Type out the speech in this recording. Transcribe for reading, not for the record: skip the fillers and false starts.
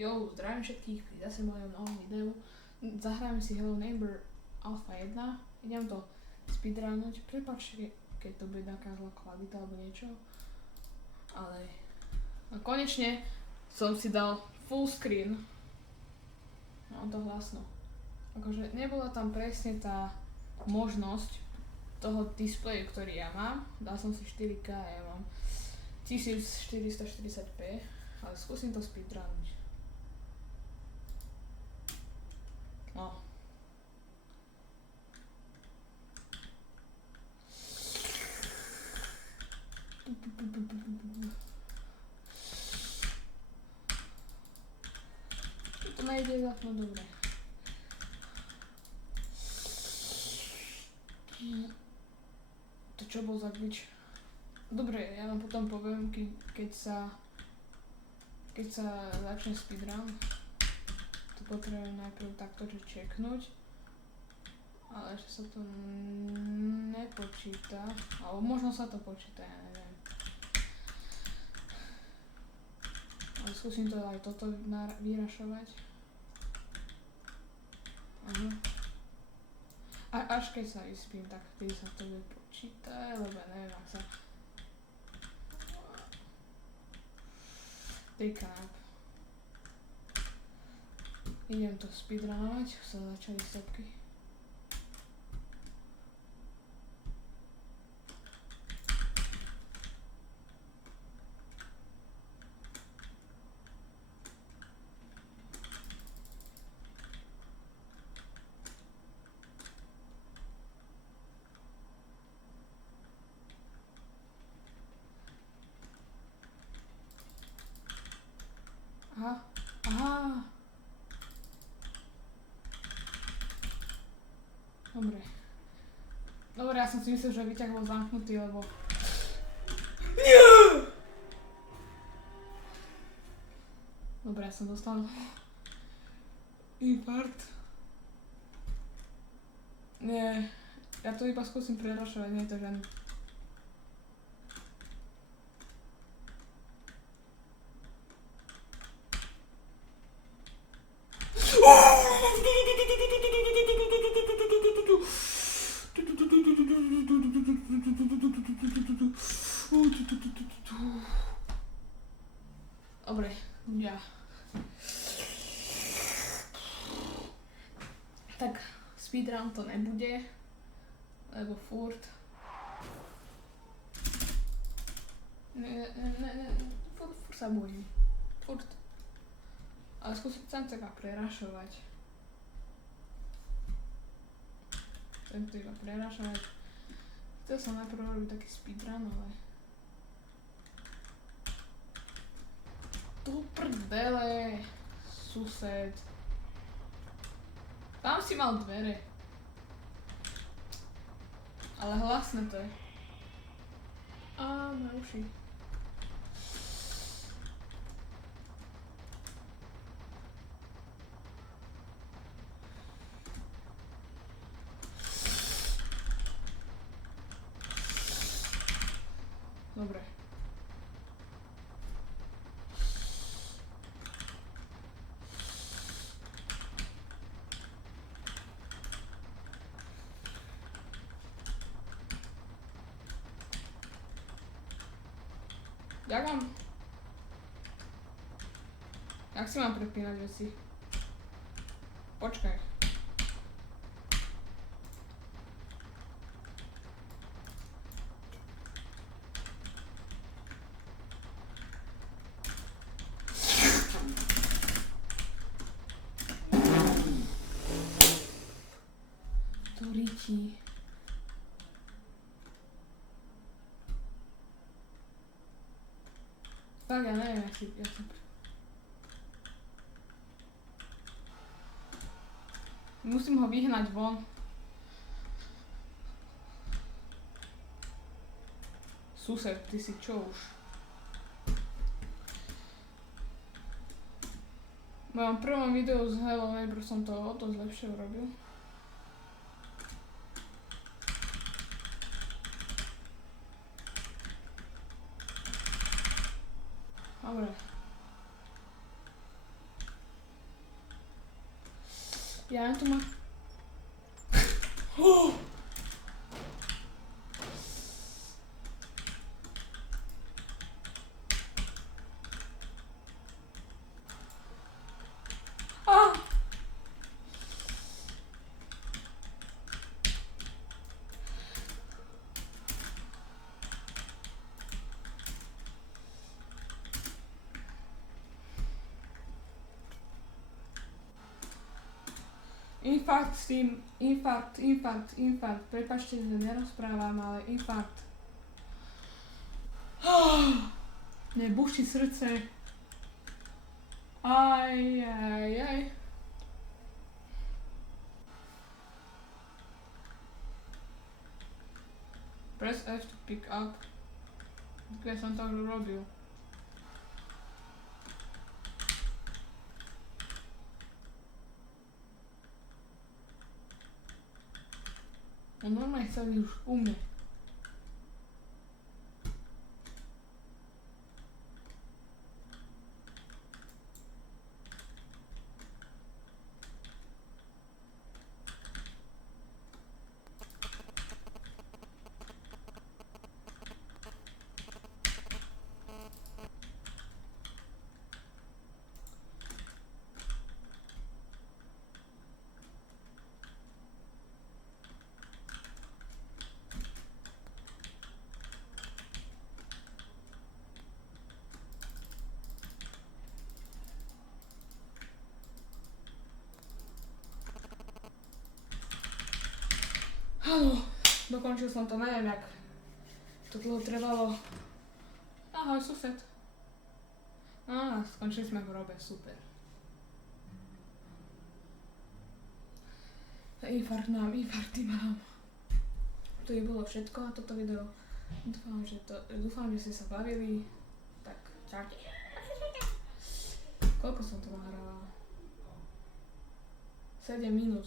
Jo, zdravím všetkých pri zase mojom novom videu. Zahrajeme si Hello Neighbor Alpha 1. Idem to speedrunnúť. Prepáčte, keď to bude taká zlá kvalita alebo niečo. Ale konečne som si dal full screen. Mám to hlasno. Akože nebola tam presne tá možnosť toho displeju, ktorý ja mám. Dal som si 4K a ja mám 1440p. Ale skúsim to speedrunnúť. No. To nejde no dobre. To čo bol za glitch? Dobre, ja vám potom poviem, keď sa začne speedrun. To potrebujem najprv takto checknúť. Ale že sa to nepočíta. Alebo možno sa to počíta, ja neviem. Ale skúsim to aj toto vyrašovať. Aha. A až keď sa vyspím, tak vtedy sa to bude počítať, lebo neviem, ak sa... Recap. Idem to speedrunovať, už sa začali stopky. Aha. Dobre, ja som si myslel, že výťah bol zamknutý, lebo... Nie! Dobre, ja som dostal... infarkt. Nie, ja to iba skúsim prerašovať, nie je to žiadny... Dobre, ja. Tak speedrun to nebude, lebo furt furt sa bojím. Furt. Ale skúsim sem to iba prerašovať. Chcel som najprv robiť taký speedrun, ale... Tu prdele, sused. Tam si mal dvere. Ale hlasné to je. Á, na uši. Dobre. Ďakujem. Jak si mám prepínať veci? Počkaj. To rýti. Tak ja neviem, ja som... Musím ho vyhnať von. Sused, ty si čo už? V mojom prvom videu z Hello Neighbor som to o to lepšie urobil. Dobre. Ja tu mám... Infarkt s tým, infarkt. Prepáčte, že nerozprávam, ale infarkt. Mne buší srdce. Aj. Press F to pick up. Keď som to už urobil. On normálne chceli už u mne. Áno, dokončil som to, neviem jak to dlho trvalo. Ahoj, sused. Skončili sme v hrobe, super. Infarkty mám. To je bolo všetko a toto video. Dúfam, že ste sa bavili. Tak, čaute. Koľko som to nahrala? 7 minút.